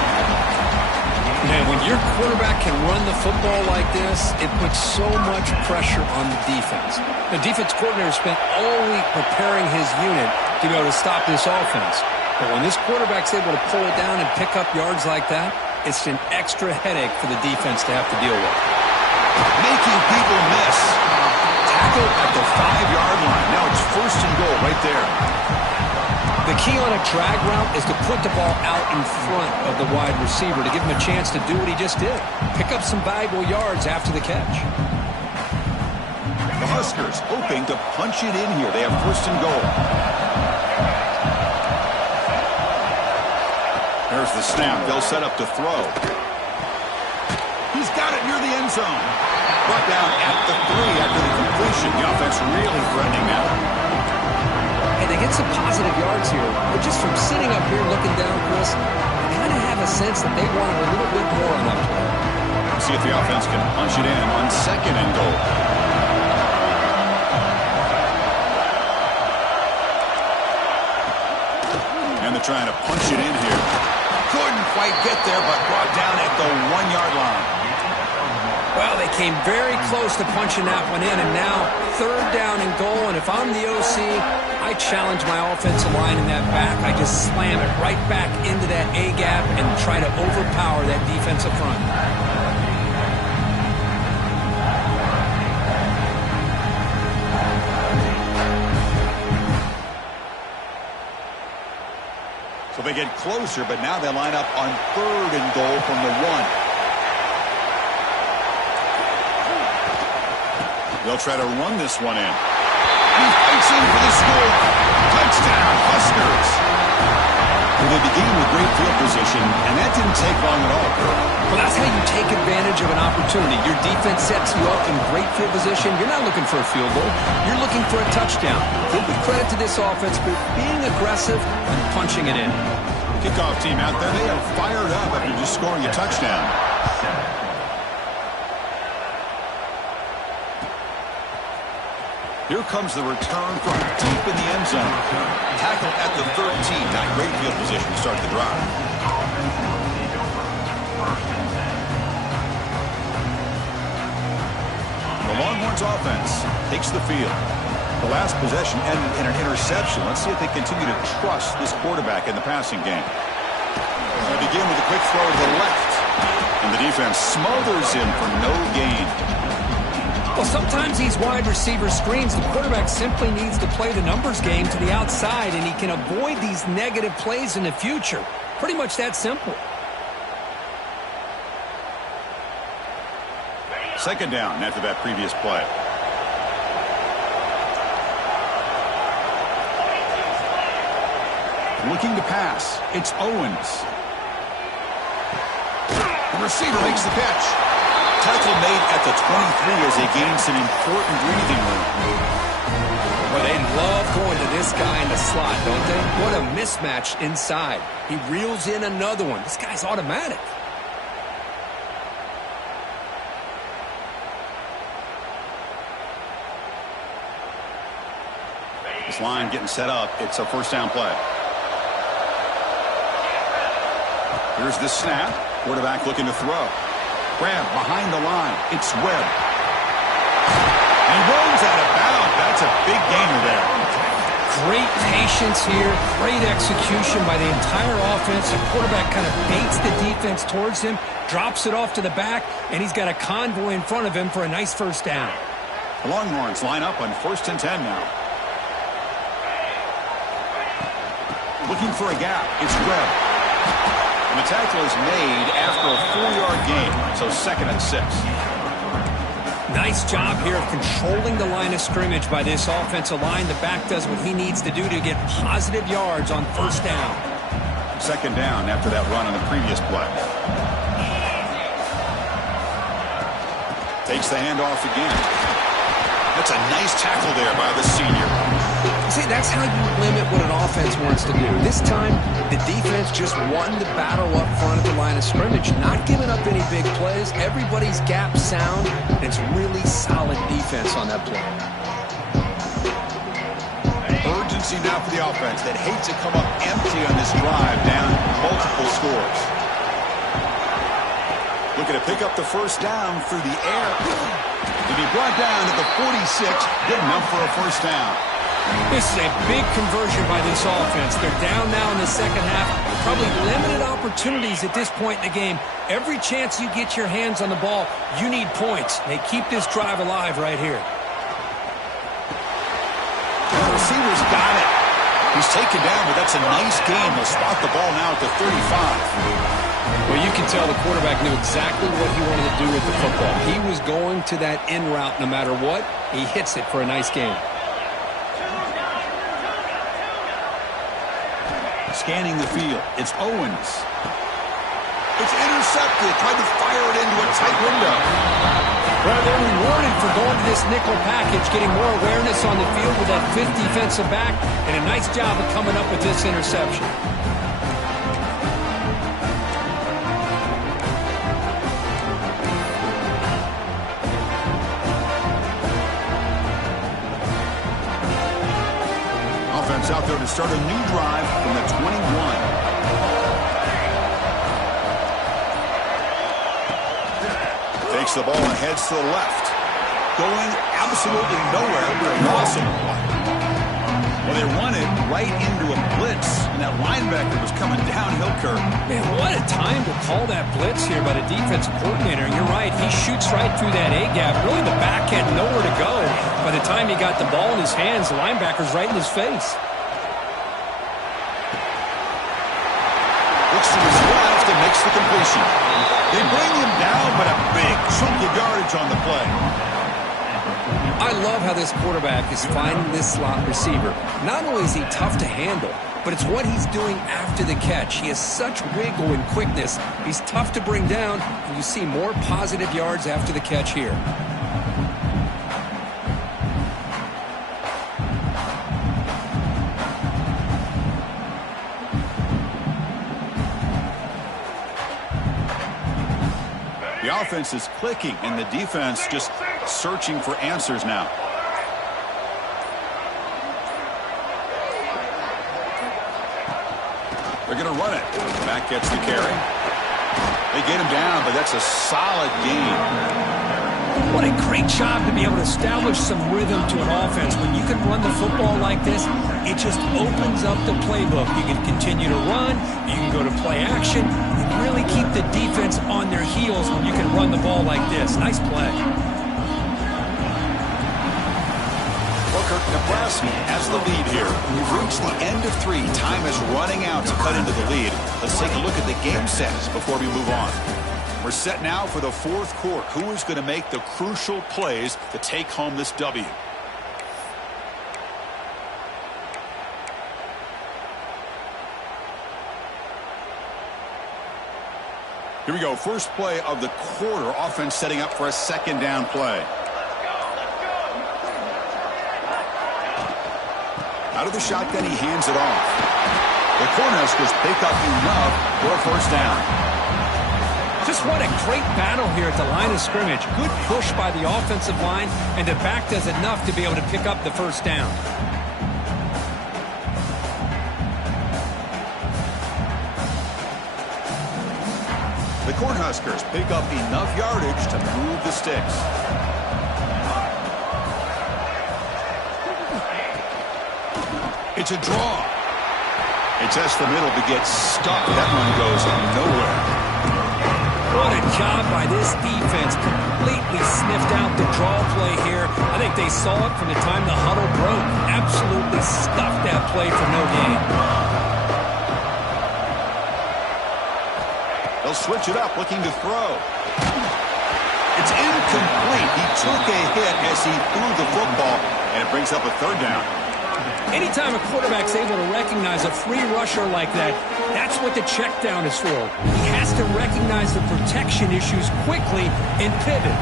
Man, when your quarterback can run the football like this, it puts so much pressure on the defense. The defense coordinator spent all week preparing his unit to be able to stop this offense. But when this quarterback's able to pull it down and pick up yards like that, it's an extra headache for the defense to have to deal with. Making people miss. Tackle at the 5-yard line. Now it's 1st and goal right there. The key on a drag route is to put the ball out in front of the wide receiver to give him a chance to do what he just did. Pick up some valuable yards after the catch. The Huskers hoping to punch it in here. They have 1st and goal. There's the snap. They'll set up to throw. He's got it near the end zone. Brought down at the 3 after the completion. The offense really threatening now. Hey, they get some positive yards here, but just from sitting up here looking down, Chris, I kind of have a sense that they wanted a little bit more on that play. See if the offense can punch it in on 2nd and goal. And they're trying to punch it in here. Couldn't quite get there, but brought down at the 1-yard line. Well, they came very close to punching that one in, and now 3rd down and goal. And if I'm the OC, I challenge my offensive line in that back. I just slam it right back into that A-gap and try to overpower that defensive front. So they get closer, but now they line up on 3rd and goal from the 1. They'll try to run this one in. He fights in for the score. Touchdown, Huskers. Well, they began with great field position, and that didn't take long at all. Well, that's how you take advantage of an opportunity. Your defense sets you up in great field position. You're not looking for a field goal. You're looking for a touchdown. Give the credit to this offense for being aggressive and punching it in. Kickoff team out there, they are fired up after just scoring a touchdown. Here comes the return from deep in the end zone. Tackle at the 13. Not great field position to start the drive. The Longhorns offense takes the field. The last possession ended in an interception. Let's see if they continue to trust this quarterback in the passing game. They begin with a quick throw to the left. And the defense smothers him for no gain. Well, sometimes these wide receiver screens, the quarterback simply needs to play the numbers game to the outside, and he can avoid these negative plays in the future. Pretty much that simple. 2nd down after that previous play. Looking to pass. It's Owens. The receiver makes the catch. Tackle made at the 23 as they gain some important breathing room. Well, they love going to this guy in the slot, don't they? What a mismatch inside. He reels in another one. This guy's automatic. This line getting set up. It's a 1st down play. Here's the snap. Quarterback looking to throw. Grab behind the line. It's Webb. And runs out of bounds. That's a big gainer there. Great patience here. Great execution by the entire offense. The quarterback kind of baits the defense towards him, drops it off to the back, and he's got a convoy in front of him for a nice 1st down. The Longhorns line up on 1st and 10 now. Looking for a gap. It's Webb. And the tackle is made after a 4-yard gain, so 2nd and 6. Nice job here of controlling the line of scrimmage by this offensive line. The back does what he needs to do to get positive yards on 1st down. 2nd down after that run on the previous play. Takes the handoff again. That's a nice tackle there by the senior. See, that's how you limit what an offense wants to do. This time, the defense just won the battle up front at the line of scrimmage, not giving up any big plays. Everybody's gap sound, and it's really solid defense on that play. Urgency now for the offense that hates to come up empty on this drive, down multiple scores. Looking to pick up the 1st down through the air. To be brought down to the 46, good enough for a 1st down. This is a big conversion by this offense. They're down now in the second half. Probably limited opportunities at this point in the game. Every chance you get your hands on the ball, you need points. They keep this drive alive right here. The receiver's got it. He's taken down, but that's a nice gain. They'll spot the ball now at the 35. Well, you can tell the quarterback knew exactly what he wanted to do with the football. He was going to that in route no matter what. He hits it for a nice gain. Scanning the field, it's Owens. It's intercepted. Tried to fire it into a tight window. Well, they're rewarded for going to this nickel package, getting more awareness on the field with that fifth defensive back, and a nice job of coming up with this interception. Offense out there to start a new drive from the 21. Takes the ball and heads to the left. Going absolutely nowhere. Awesome. Well, they run it right into a blitz, and that linebacker was coming downhill curve. Man, what a time to call that blitz here by the defensive coordinator. And you're right, he shoots right through that A-gap. Really, the back had nowhere to go. By the time he got the ball in his hands, the linebacker's right in his face. Looks to his left and makes the completion. They bring him down, but a big chunk of yardage on the play. I love how this quarterback is finding this slot receiver. Not only is he tough to handle, but it's what he's doing after the catch. He has such wiggle and quickness. He's tough to bring down, and you see more positive yards after the catch here. The offense is clicking, and the defense just searching for answers now. They're going to run it. Back gets the carry. They get him down, but that's a solid gain. What a great job to be able to establish some rhythm to an offense. When you can run the football like this, it just opens up the playbook. You can continue to run. You can go to play action. You really keep the defense on their heels when you can run the ball like this. Nice play. Nebraska has the lead here. We've reached the end of 3. Time is running out to cut into the lead. Let's take a look at the game sets before we move on. We're set now for the fourth quarter. Who is going to make the crucial plays to take home this W? Here we go. First play of the quarter. Offense setting up for a second down play. Out of the shotgun, he hands it off. The Cornhuskers pick up enough for a first down. Just what a great battle here at the line of scrimmage. Good push by the offensive line, and the back does enough to be able to pick up the first down. The Cornhuskers pick up enough yardage to move the sticks. It's a draw. It tests the middle to get stuck. That one goes nowhere. What a job by this defense. Completely sniffed out the draw play here. I think they saw it from the time the huddle broke. Absolutely stuffed that play for no gain. They'll switch it up, looking to throw. It's incomplete. He took a hit as he threw the football, and it brings up a third down. Anytime a quarterback's able to recognize a free rusher like that, that's what the check down is for. He has to recognize the protection issues quickly and pivot.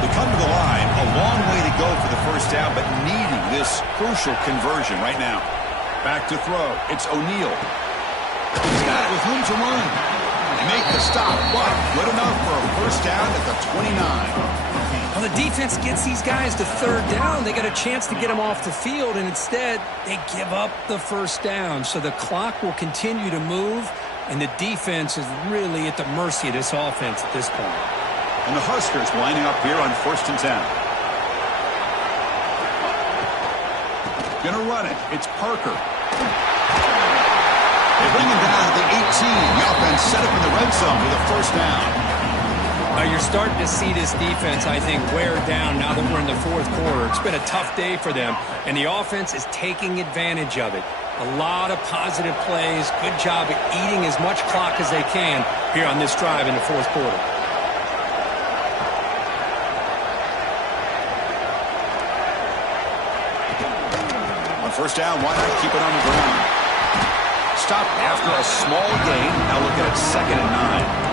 They come to the line, a long way to go for the first down, but needing this crucial conversion right now. Back to throw. It's O'Neal. He's got it with room to run. They make the stop, but good enough for a first down at the 29. Well, the defense gets these guys to third down. They got a chance to get them off the field, and instead they give up the first down. So the clock will continue to move, and the defense is really at the mercy of this offense at this point. And the Huskers lining up here on 1st and 10. Gonna run it. It's Parker. They bring him down at the 18. The offense set up in the red zone with a first down. You're starting to see this defense, I think, wear down now that we're in the fourth quarter. It's been a tough day for them, and the offense is taking advantage of it. A lot of positive plays. Good job at eating as much clock as they can here on this drive in the fourth quarter. On first down, why not keep it on the ground? Stop after a small gain. Now looking at 2nd and 9.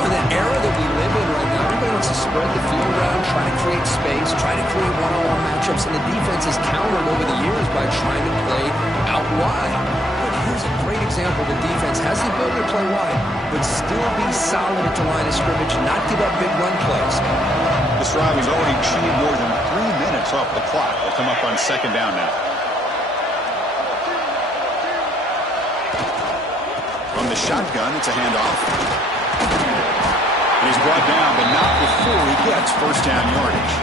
In the era that we live in right now, everybody wants to spread the field around, try to create space, try to create one-on-one matchups, and the defense has countered over the years by trying to play out wide. But here's a great example. The defense has the ability to play wide, but still be solid at the line of scrimmage, not give up big run plays. This drive has already chewed more than 3 minutes off the clock. They'll come up on 2nd down now. From the shotgun, it's a handoff. And he's brought down, but not before he gets first down yardage.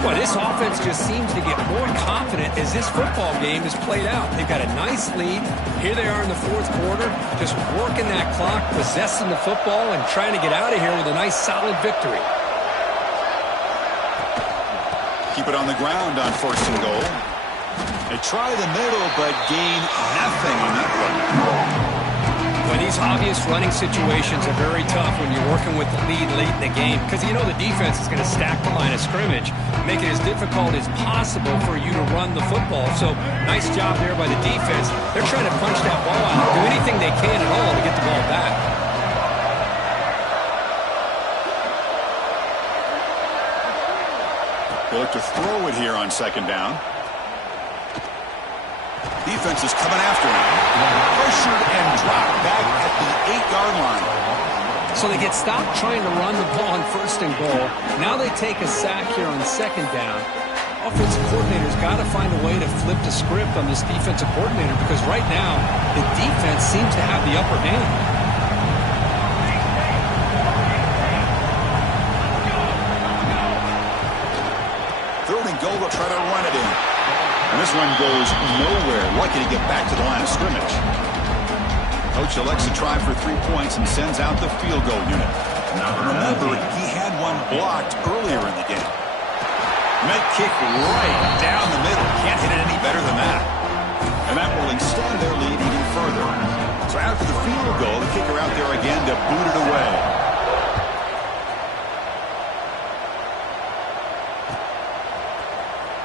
Well, this offense just seems to get more confident as this football game is played out. They've got a nice lead. Here they are in the fourth quarter, just working that clock, possessing the football, and trying to get out of here with a nice, solid victory. Keep it on the ground on 1st and goal. They try the middle, but gain nothing on that one. Well, these obvious running situations are very tough when you're working with the lead late in the game because you know the defense is going to stack the line of scrimmage, make it as difficult as possible for you to run the football. So, nice job there by the defense. They're trying to punch that ball out, do anything they can at all to get the ball back. They look to throw it here on 2nd down. Defense is coming after him. Pressured and dropped back at the 8-yard line. So they get stopped trying to run the ball on 1st and goal. Now they take a sack here on 2nd down. Offensive coordinator's got to find a way to flip the script on this defensive coordinator because right now the defense seems to have the upper hand. 3rd and goal, they'll try to run it in. And this one goes nowhere. Lucky to get back to the line of scrimmage. Coach elects to try for 3 points and sends out the field goal unit. Now remember, he had one blocked earlier in the game. Med kick right down the middle. Can't hit it any better than that. And that will extend their lead even further. So after the field goal, the kicker out there again to boot it away.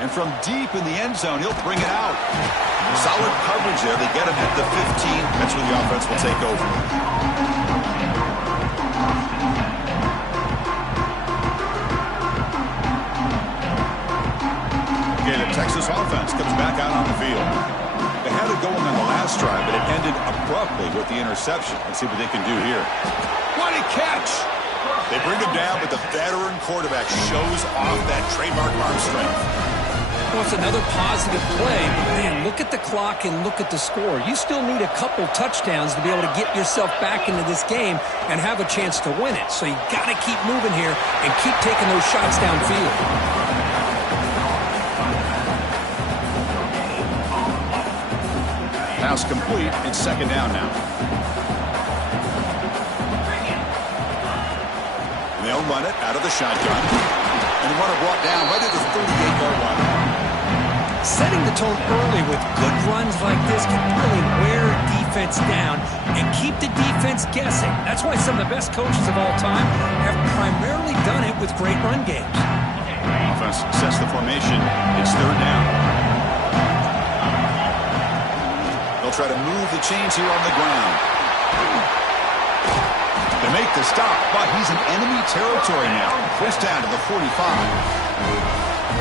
And from deep in the end zone, he'll bring it out. Solid coverage there. They get him at the 15. That's where the offense will take over. Okay, the Texas offense comes back out on the field. They had it going on the last drive, but it ended abruptly with the interception. Let's see what they can do here. What a catch! They bring him down, but the veteran quarterback shows off that trademark arm strength. Well, it's another positive play, but man, look at the clock and look at the score. You still need a couple touchdowns to be able to get yourself back into this game and have a chance to win it. So you got to keep moving here and keep taking those shots downfield. Pass complete. It's 2nd down now. And they'll run it out of the shotgun. And the runner brought down right at the 38-yard line. Setting the tone early with good runs like this can really wear defense down and keep the defense guessing. That's why some of the best coaches of all time have primarily done it with great run games. Offense sets the formation. It's 3rd down. They'll try to move the chains here on the ground. They make the stop, but he's in enemy territory now. First down to the 45.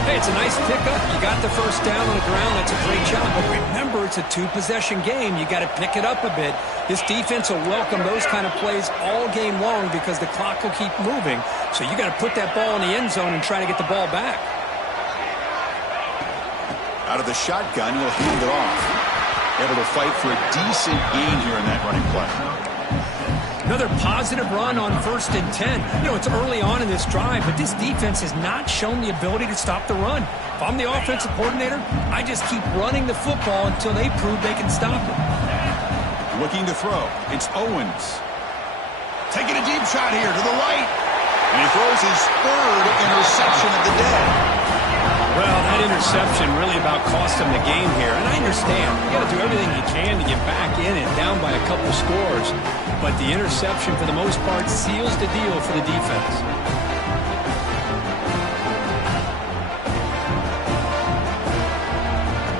Hey, it's a nice pickup. You got the first down on the ground. That's a great job. But remember, it's a 2-possession game. You got to pick it up a bit. This defense will welcome those kind of plays all game long because the clock will keep moving. So you got to put that ball in the end zone and try to get the ball back. Out of the shotgun, he'll hand it off. Able to fight for a decent gain here in that running play. Another positive run on 1st and 10. You know, it's early on in this drive, but this defense has not shown the ability to stop the run. If I'm the offensive coordinator, I just keep running the football until they prove they can stop it. Looking to throw. It's Owens. Taking a deep shot here to the right. And he throws his 3rd interception of the day. Well, that interception really about cost him the game here. And I understand. You got to do everything you can to get back in it, down by a couple scores. But the interception, for the most part, seals the deal for the defense.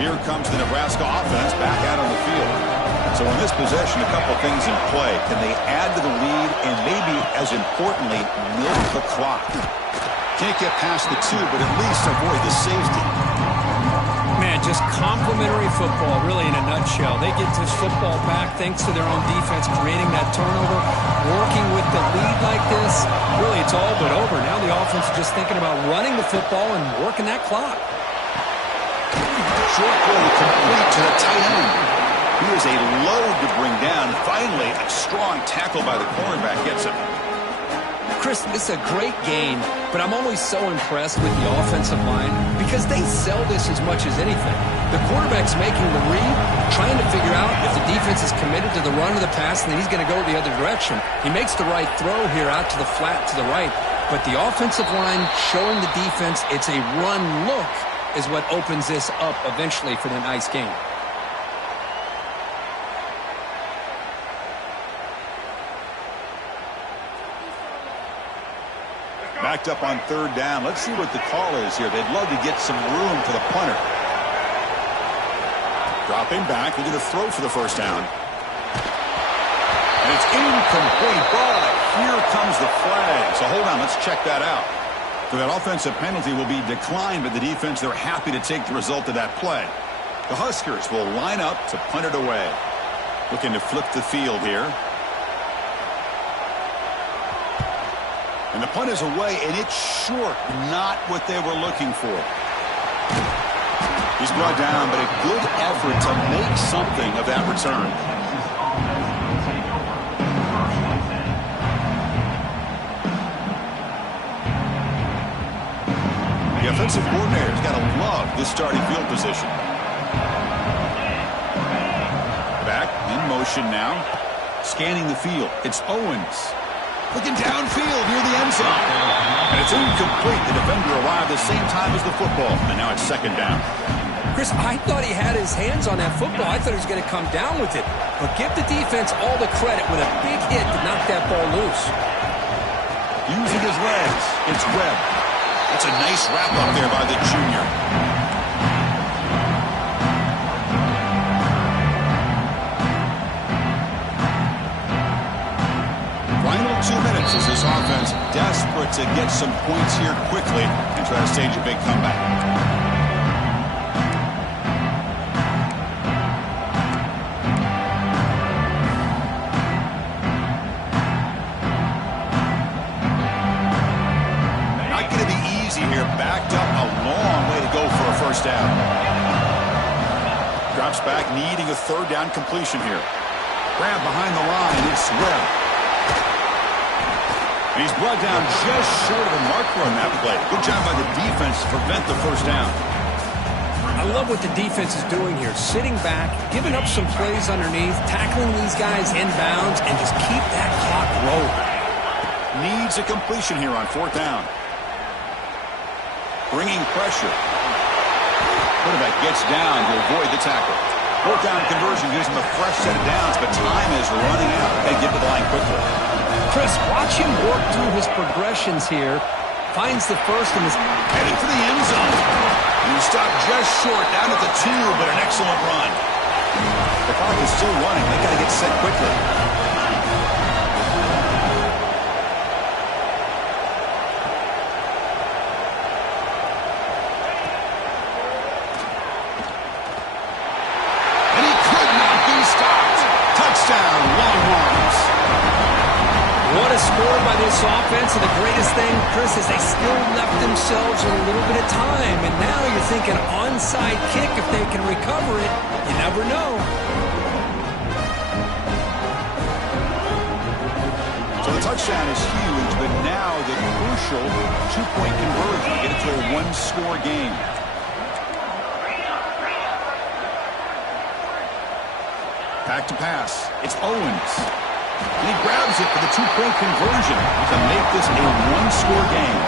Here comes the Nebraska offense back out on the field. So in this possession, a couple things in play. Can they add to the lead and maybe, as importantly, milk the clock? Can't get past the 2, but at least avoid the safety. Man, just complimentary football, really, in a nutshell. They get this football back thanks to their own defense, creating that turnover, working with the lead like this. Really, it's all but over. Now the offense is just thinking about running the football and working that clock. Short play complete to the tight end. He is a load to bring down. Finally, a strong tackle by the cornerback gets him. Chris, this is a great game, but I'm always so impressed with the offensive line because they sell this as much as anything. The quarterback's making the read, trying to figure out if the defense is committed to the run or the pass, and then he's going to go the other direction. He makes the right throw here out to the flat to the right, but the offensive line showing the defense it's a run look is what opens this up eventually for the nice game. Backed up on 3rd down. Let's see what the call is here. They'd love to get some room for the punter. Dropping back, looking to throw for the 1st down. And it's incomplete, but here comes the flag. So hold on, let's check that out. So that offensive penalty will be declined, but the defense, they're happy to take the result of that play. The Huskers will line up to punt it away. Looking to flip the field here. And the punt is away, and it's short, not what they were looking for. He's brought down, but a good effort to make something of that return. The offensive coordinator's got to love this starting field position. Back in motion now. Scanning the field. It's Owens. Looking downfield near the end zone. And it's incomplete. The defender arrived the same time as the football. And now it's 2nd down. Chris, I thought he had his hands on that football. I thought he was going to come down with it. But give the defense all the credit with a big hit to knock that ball loose. Using his legs. It's Webb. That's a nice wrap up there by the junior. Final 2 minutes as this offense desperate to get some points here quickly and try to stage a big comeback. Not going to be easy here. Backed up a long way to go for a 1st down. Drops back, needing a 3rd down completion here. Grab behind the line. It's Webb. He's brought down just short of the marker on that play. Good job by the defense to prevent the 1st down. I love what the defense is doing here. Sitting back, giving up some plays underneath, tackling these guys inbounds, and just keep that clock rolling. Needs a completion here on 4th down. Bringing pressure. Quarterback gets down to avoid the tackle. 4th down conversion gives him a fresh set of downs, but time is running out. They get to the line quickly. Chris, watch him work through his progressions here. Finds the 1st and is heading for the end zone. And he stopped just short, down at the 2, but an excellent run. The clock is still running. They got to get set quickly. And he could not be stopped. Touchdown, Longhorns. What a score by this offense, and the greatest thing, Chris, is they still left themselves with a little bit of time, and now you're thinking onside kick if they can recover it. You never know. touchdown is huge, but now the crucial two-point conversion. Get it to a one-score game. Back to pass. It's Owens. And he grabs it for the two-point conversion to make this a one-score game.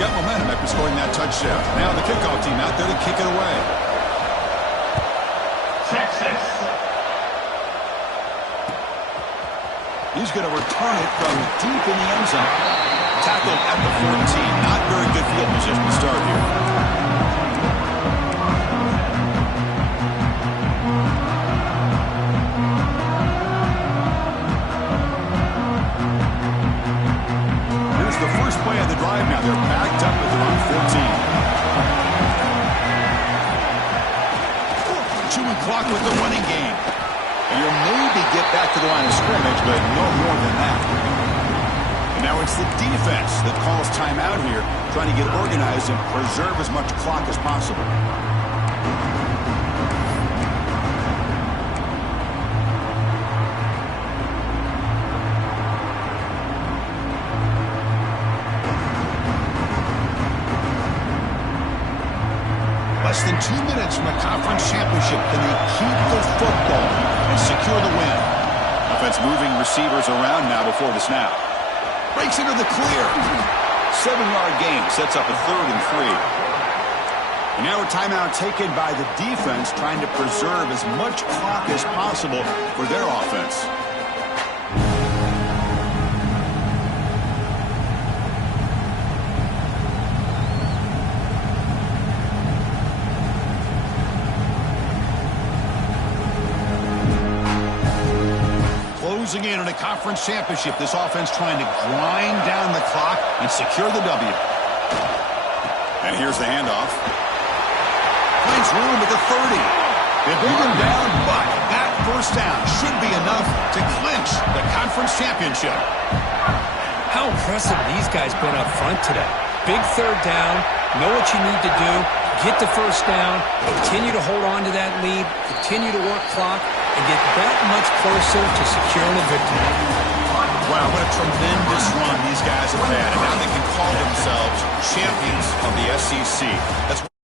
Got momentum after scoring that touchdown. Now the kickoff team out there to kick it away. Texas. He's going to return it from deep in the end zone. Tackled at the 14. Not very good field position to start here. Here's the first play of the drive now. They're backed up at their own 14. Chewing clock with the running game. And you'll maybe get back to the line of scrimmage, but no more than that. And now it's the defense that calls timeout here, trying to get organized and preserve as much clock as possible. Less than 2 minutes from a conference championship. Can they keep the football and secure the win? Offense moving receivers around now before the snap. Breaks into the clear. 7-yard gain sets up a 3rd and 3. And now a timeout taken by the defense, trying to preserve as much clock as possible for their offense. Closing in on a conference championship, this offense trying to grind down the clock and secure the W. And here's the handoff. Finds room at the 30. They bring him down, but that first down should be enough to clinch the conference championship. How impressive these guys been up front today. Big 3rd down, know what you need to do, get the first down, continue to hold on to that lead, continue to work clock, and get that much closer to securing a victory. Wow, what a tremendous run these guys have had, and now they can call themselves champions of the SEC. That's